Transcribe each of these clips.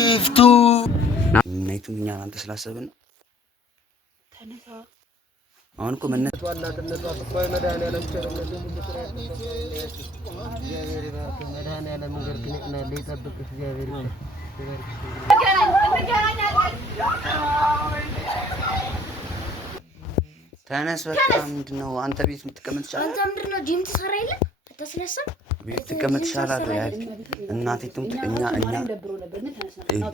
ኩሪፍቱ ናይቱን እኛ አንተ ስላሰብን ተነሳ። አሁን እኮ መነሳት ዋናነቷ ተፋይ መድኃኒዓለም ቸርነት ሁሉ ስራ መድኃኒዓለም መንገድ ግን ለይጠብቅሽ እግዚአብሔር ተነስ። በቃ ምንድነው አንተ ቤት የምትቀመጥ ይችላል? አንተ ምንድነው ጂም ትሰራ የለ ተተስነሳ ቤት ትቀመጥ ይችላል አይደል? እናቴ ትምጥ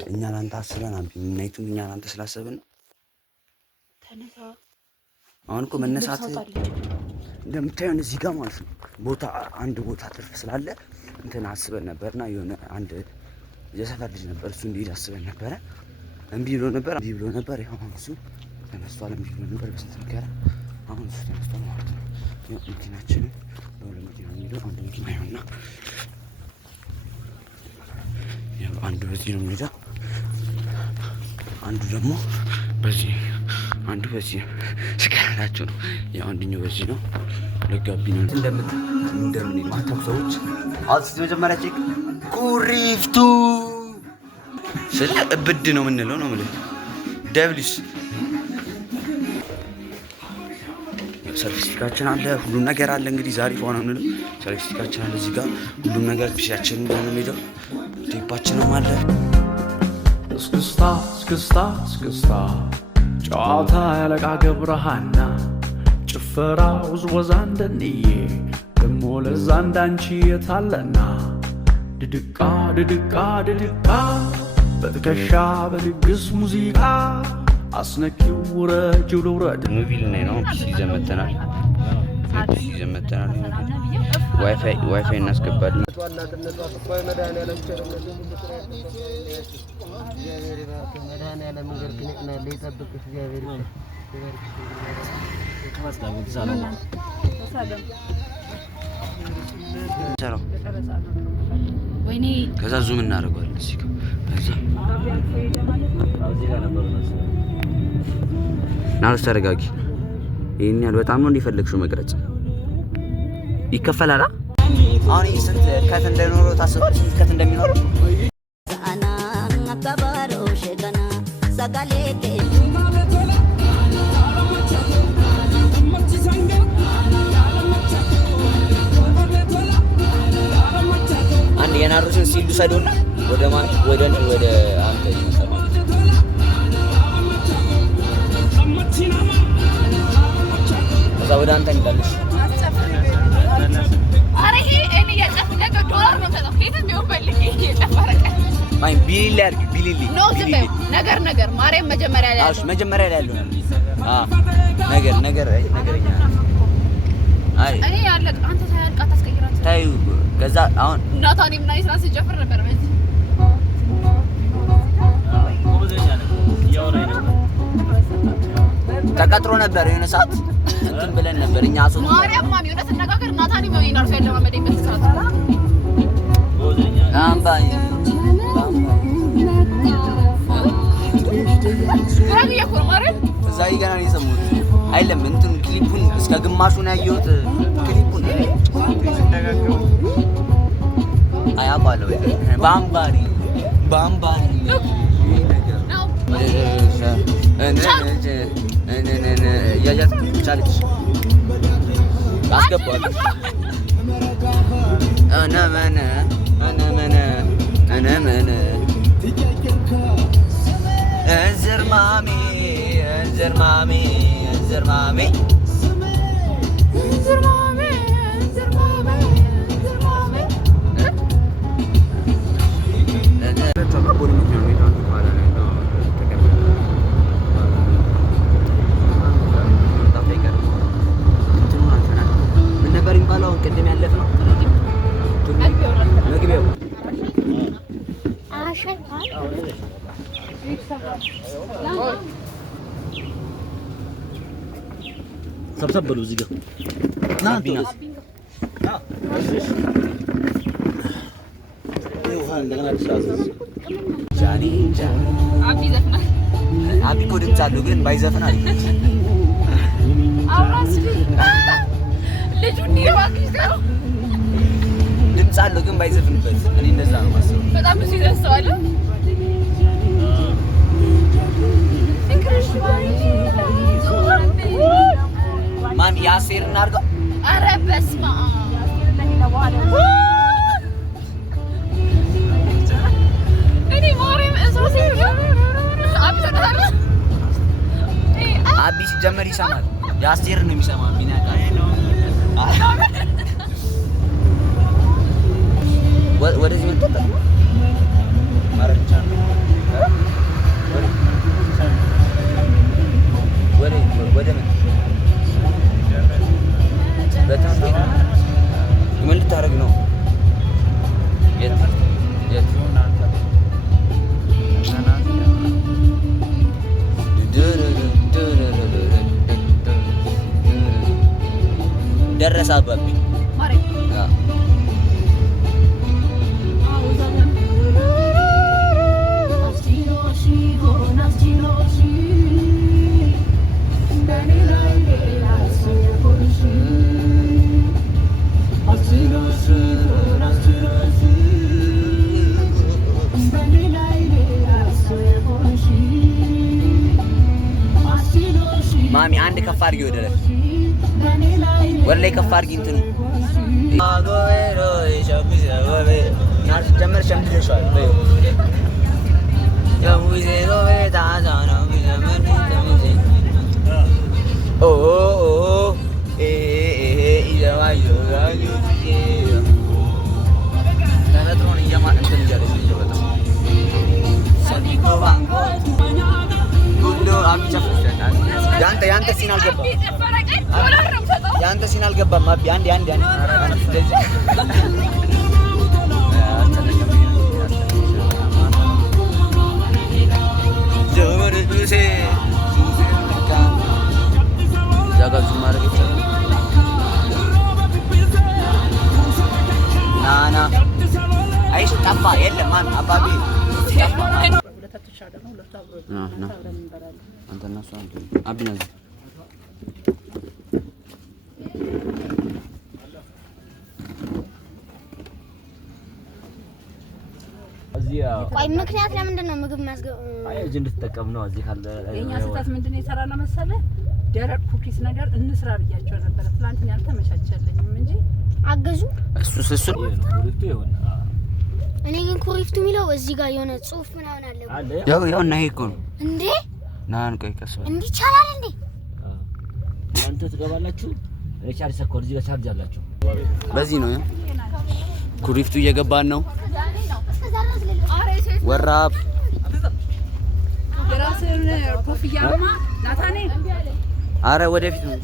እኛ ላንተ አስበን ናይቱን እኛ ላንተ ስላሰብን ተነሳ። አሁን እኮ መነሳት እንደምታየው እዚህ ጋር ማለት ነው አንድ ቦታ ትርፍ ስላለ እንትን አስበን ነበርና የሆነ አንድ የሰፈር ልጅ ነበር እሱ እንዲሄድ አስበን ነበረ። እምቢ ብሎ ነበር ያው እሱ ተነስቷል። እምቢ ብሎ ነበር በስንት ነገር አሁን እሱ ተነስቷል ማለት ነው። ያው መኪናችን በሁለት መኪና የሚሄደው አንድ መኪና ይሆንና ያው አንዱ በዚህ ነው የሚሄደው፣ አንዱ ደግሞ በዚህ አንዱ በዚህ ስካላችሁ ነው። ያው አንደኛው በዚህ ነው። ለጋቢ ነው እንደምን ማታው ሰዎች አጥቶ መጀመሪያ ቼክ ኩሪፍቱ ስለ እብድ ነው የምንለው ነው ማለት ደብሊስ ሰርቪስቲካችን አለ፣ ሁሉ ነገር አለ። እንግዲህ ዛሬ ሆነ ነው ሰርቪስቲካችን አለ እዚህ ጋር ሁሉ ነገር ፒሲያችን እንደሆነ ነው። ቴፓችንም አለ። እስክስታ እስክስታ እስክስታ ጨዋታ ያለቃ ገብረሃና ጭፈራ ውዝወዛ እንደንዬ ደሞ ለዛ እንዳንቺ የታለና ድድቃ ድድቃ ድድቃ በትከሻ በድግስ ሙዚቃ አስነኪው ውረጅው ልውረድ ሞቢል ነው ፒሲ ዘመተናል። ዋይፋይ እናስገባለን። ዋናነቷ ተፋይ መድኃኒዓለም ቸርነት ሁሉ ስራ መድኃኒዓለም መንገድ ግን ለይጠብቅሽ እግዚአብሔር ወይኔ ከዛ ዙም እናደርገዋለን እዚህ ጋር ከዛ ናርስ ተረጋጊ። ይሄን ያህል በጣም ነው እንዲፈልግሽው መቅረጽ ይከፈላል። አሁን ይሄ ስንት ከት እንደኖረው ታስባለሽ? ስንት ከት እንደሚኖረው አና አካባሮ ሸገና ሰጋሌቴ አንድ የናሩስን ሲሉ ሰዶና ወደ ማን ወደ አንተ ይመጣል። ከዛ ወደ አንተ እንዳለሽ አረሄ እኔ ያጣፈለቀ ዶላር ነው ተጣ ከየት እንደወበልኝ እየተፈረቀ ማይ ቢሊ አርግ ቢሊ ነው ዝም ነገር ማርያም መጀመሪያ ላይ ያለው ነገርኛ አይ እኔ ያለቅ አንተ ታያልቃ ታስቀይራችሁ ታዩ። ከዛ አሁን እናታኔ ምን አይስራ ሲጀፍር ነበር በዚህ ተቀጥሮ ነበር የሆነ ሰዓት እንትን ብለን ነበር እኛ አሶ ማርያም ማሚ ወደ ተነጋገር እናታኔ ምን ይናርሱ ያለማመደ ይመስላል አምባይ ስራግ ያኮር ማርያም እዛ ይገና ነው የሰሙት አይደለም እንትን ክሊፑን እስከ ግማሹ ነው ያየሁት። ክሊፑን ተነጋገሩ አያባለው ባምባሪ ያያት ቻለች አስገባለሁ አነመነ እንዝርማሜ ቅድም ያለፍ ነው መግቢያው ሰብሰብ በሉ እዚህ ጋር ና ቢናስ እንደገና ጃኒ አቢ ዘፍናል። አቢ እኮ ድምፅ አለው ግን ባይዘፍን አሪፍ ነው። አውራስ ልጁ ነው ድምፅ አለው ግን ባይዘፍንበት እኔ እንደዛ ነው ማሰብ። በጣም ብዙ ይደርሰዋል። ኧረ በስመ አብ እኔ ማርያም እዛው አቢ ሲጀመር ይሰማል። የአስቴር ነው የሚሰማው። ቢናቃ ወደዚህ መጣ ማረቻ ወደ በጣም ምን ልታረግ ነው? የት ደረሰ አባቢ ማሚ አንድ ከፍ አድርጊ ወደ ላይ ከፍ አድርጊ እንትኑ ናርስ ጀመር ሸምድደሻል ተነጥሮን እየማን እንትን እያለች ያንተ ሲን አልገባም። ያንተ ሲን አልገባም። አቢ አንዴ ዛጋዙ ማድረግ ይቻላል። ናና አይሽ ጠፋ የለም ማን አባቢ አንተና እሷ አቢናዝ ቆይ ምክንያት ለምንድን ነው ምግብ ማስገብ? አይ እዚህ እንድትጠቀም ነው። እዚህ ካለ የኛ ስህተት ምንድነው የሰራነው መሰለህ? ደረቅ ኩኪስ ነገር እንስራ ብያቸው ነበር። ትናንትና ያልተመቻቸልኝም እንጂ አገዙ። እሱ ኩሪፍቱ ይሆን? እኔ ግን ኩሪፍቱ የሚለው እዚህ ጋር የሆነ ጽሁፍ ምናምን አለ። ያው እና ይሄ እኮ ነው እንዴ? ናን ቆይ ከሰው እንዴ ይቻላል እንዴ? አንተ ትገባላችሁ። ሪቻርጅ ሰኮር እዚህ ጋር ቻርጅ አላችሁ። በዚህ ነው ኩሪፍቱ እየገባን ነው። ወራብ የራስን ኮፍያማ ናታኔ አረ ወደፊት ነው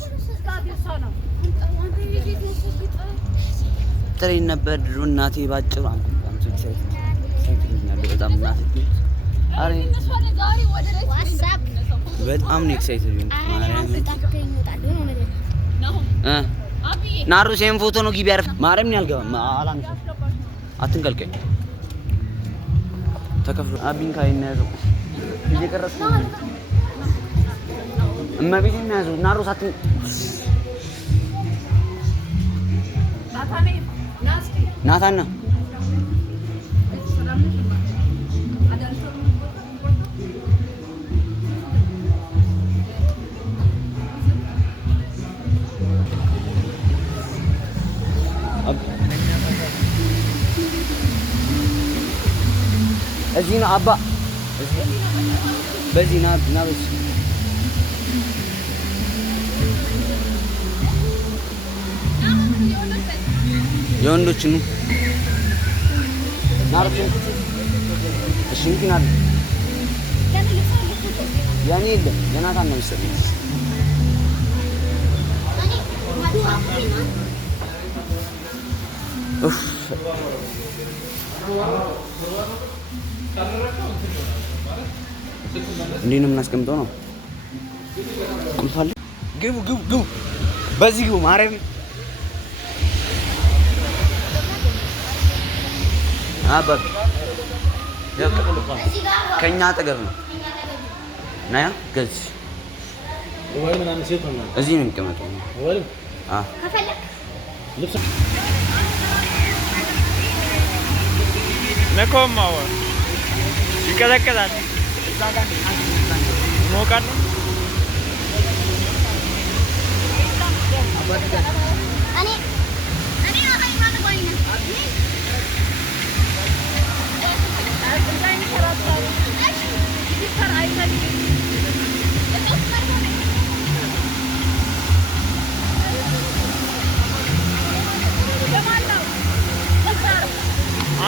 ጥሬን ነበር ድሮ እናቴ ባጭሩ በጣም እናቴ አረ በጣም ነው ኤክሳይትድ ናሩ ሴም ፎቶ ነው ግቢ ያርፍ ማርያም ያልገባ አላንተ አትንቀልቀኝ ተከፍሎ አቢን ካይና ያዘው እየቀረጽ ነው እማቤቴን ያዘው ናሩ ሳት ናታና እዚህ ነው አባ በዚህ ና በዚህ የወንዶች ነው ናርቱ እሺ እንትን አለ ያኔ የለም የናታን ነው መሰለኝ ኡፍ እንዴ ነው የምናስቀምጠው ነው ቁልፍ አለ ግቡ ግቡ ግቡ በዚህ ግቡ ማርያም አባብ ከኛ አጠገብ ነው ናያ ገዝ ወይ ምናምን ሴት ነው እዚህ ነው የሚቀመጠው ወይ ከፈለክ ልብስ ነኮማው ይቀዘቅዛል እዛ ጋር ሞቃል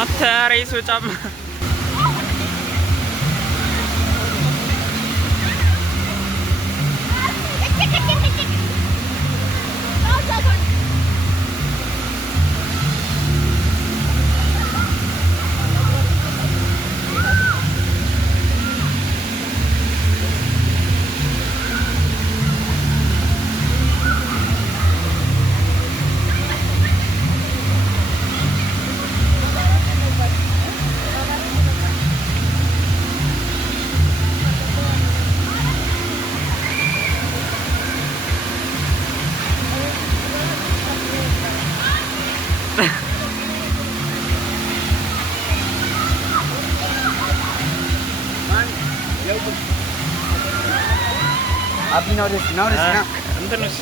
አታሪሱ ጫማ Abi now this now. እንትንስ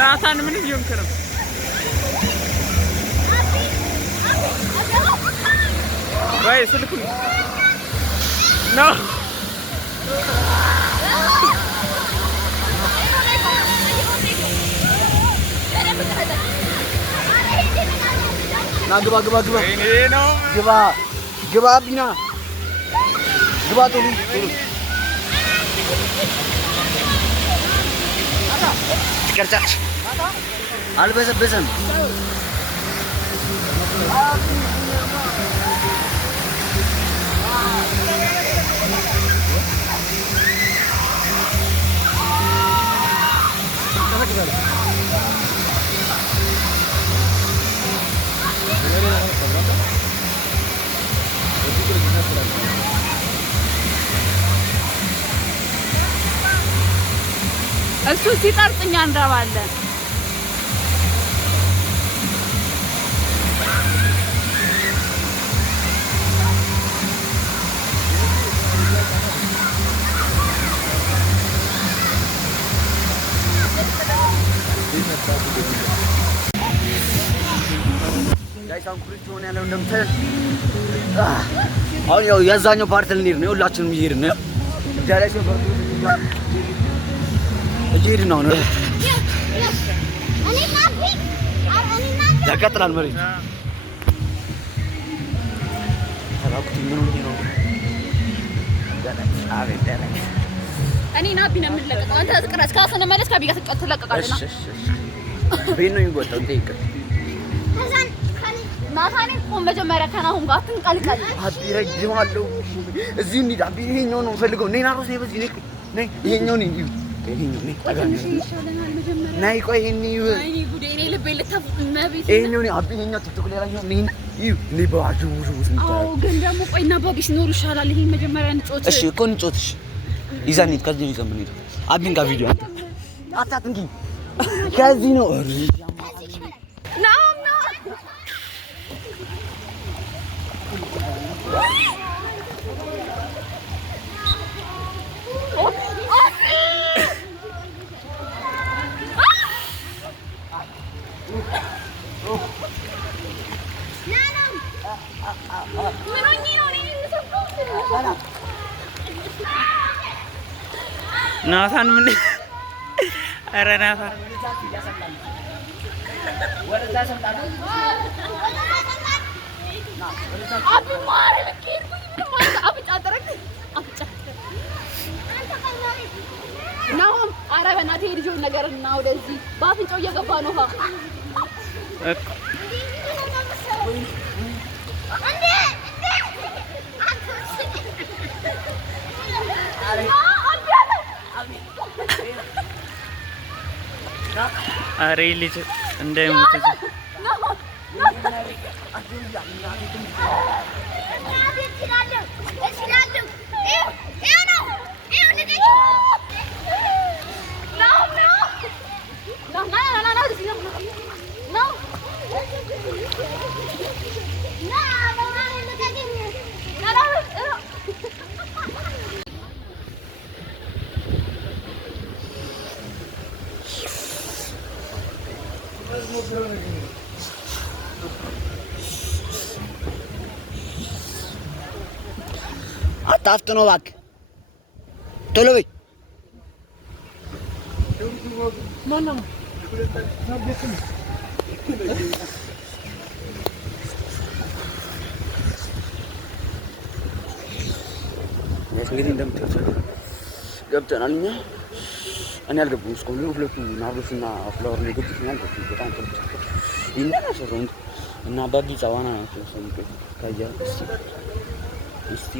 ናታን ምን እየሆንክ ነው? ወይ ስልኩን ኖ ና ግባ እኔ ነው ግባ ቢና ግባ ቶሎ ቅርጫች አልበሰበሰም። እሱ ሲጠርጥ እኛ እንገባለን። አሁን ያው የዛኛው ፓርት ልንሄድ ነው። ሁላችንም እየሄድን ነው። እየሄድን ነው። ያቃጥላል መሬት ተባኩት ምን ነው እኔ ናቢ ነው የምንለቀቀው። አንተ ዝቅራስ ካሰነ መለስ ካቢ ጋር ትለቀቃለና ቤት ነው የሚወጣው። እንጠይቅ ናታኔ ቆም መጀመሪያ ከናሁን ጋር አትንቀልቀል። አቢ ረጅማለሁ እዚህ እንሂድ። አቢ ይሄኛው ነው ፈልገው ነይ ናሮስ ነይ በዚህ ነይ ይሄኛው ነው ይሄኛው ነይ ትንሽ ይሻለናል መጀመሪያ ነይ ቆይ ይሄኛው አይኔ ጉዴ እኔ ልቤ ልታፍጥ ነብይ ይሄኛው ነው አቢ ይሄኛው ቲክቶክ ላይ ያለው ነይ ነይ ባጁ ሙሉ አዎ ግን ደግሞ ቆይና ባቢስ ኖር ይሻላል። ይሄ መጀመሪያ እንጮት እሺ እኮ እንጮትሽ ይዛን ከዚህ ይዘን ምን ሄደ አቢን ጋር ቪዲዮ አታጥንቂ ከዚህ ነው ናታን ምን ኧረ ናታን ናሁም ኧረ በእናትህ የልጅውን ነገር እና ወደዚህ በአፍንጫው እየገባ ነው። ኧረ ልጅ እንዳይሞት አጣፍጥ ነው እባክህ ቶሎ በይ። ማነው እንግዲህ እንደምታዩት ገብተናል። እኔ አልገባሁም እስካሁን ሁለቱ ናርዶስና ፍላወር ነው የገቡት። እኔ አልገባሁም። በጣም ጥልቅ ይናሰሩን እና አባቢ ጻዋና ናቸው ሰምከ ካያ እስቲ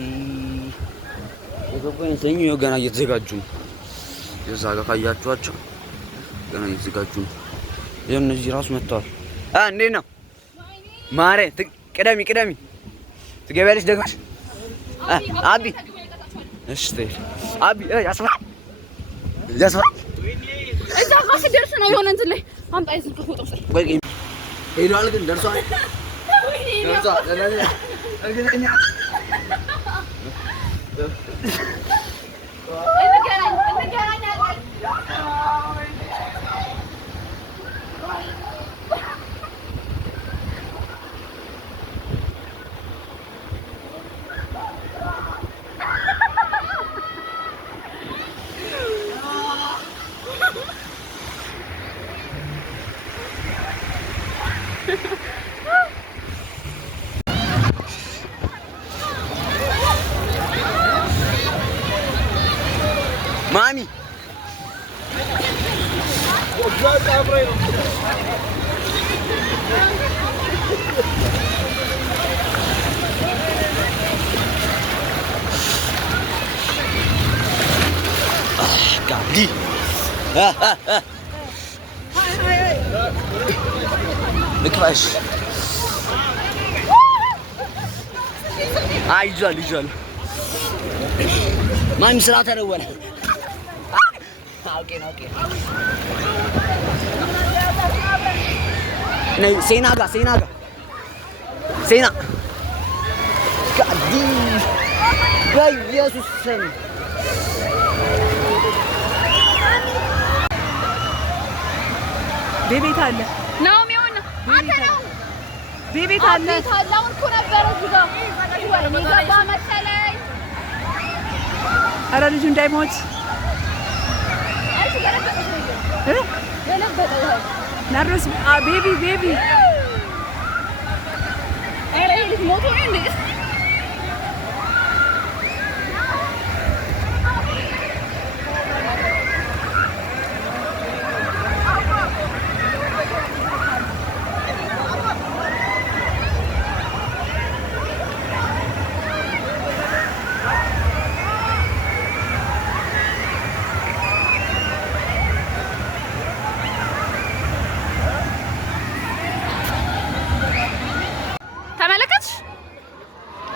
የገባኝ ሰኞ ገና እየተዘጋጁ ነው። የዛ ጋር ካያችኋቸው ገና እየተዘጋጁ ነው። ይሄን እነዚህ ራሱ መጥተዋል። እንዴት ነው ማሬ? ቅደሚ ትገቢያለሽ ደግመሽ አቢ እሺ አቢ ያስራ እዛ ጋር ሲደርስ ነው የሆነ እንትን ላይ አምጣ ይስልክ ፎቶ ሳይ ወይ ሄዷል ግን ደርሷል። እርግጠኛ ማሚ ጋዲ ልክፋሽ ይዟል ማሚ ስራ ተደወለ። ኦኬ ነይ ሴና ጋዲ በኢየሱስ ስም ቤቤት አለ ነው የሚሆን አንተ ነው ቤቤት አለ ታላውን እኮ ነበር እዚህ ጋር ወይ ገባ መሰለኝ። ኧረ ልጁ እንዳይሞት ናርዶስ ቤቢ ኧረ ልጅ ሞቶ ነው እንዴ? ተመለከትሽ?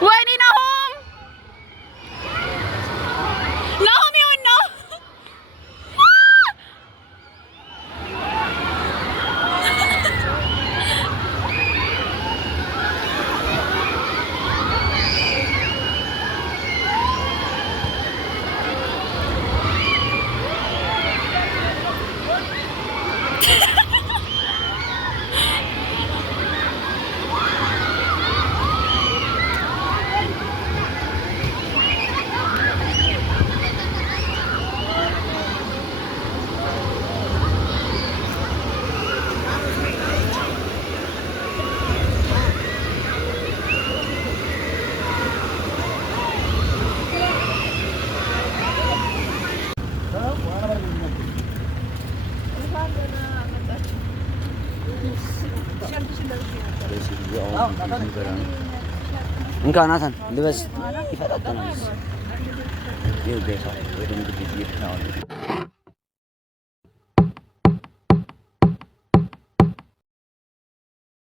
ወይኔ ናሆም ይሆን ነው እንካ ናታን ልበስ ይፈጣጠናል። ይሄ ቤታ ወደ ምግብ ቤት እየተናወለ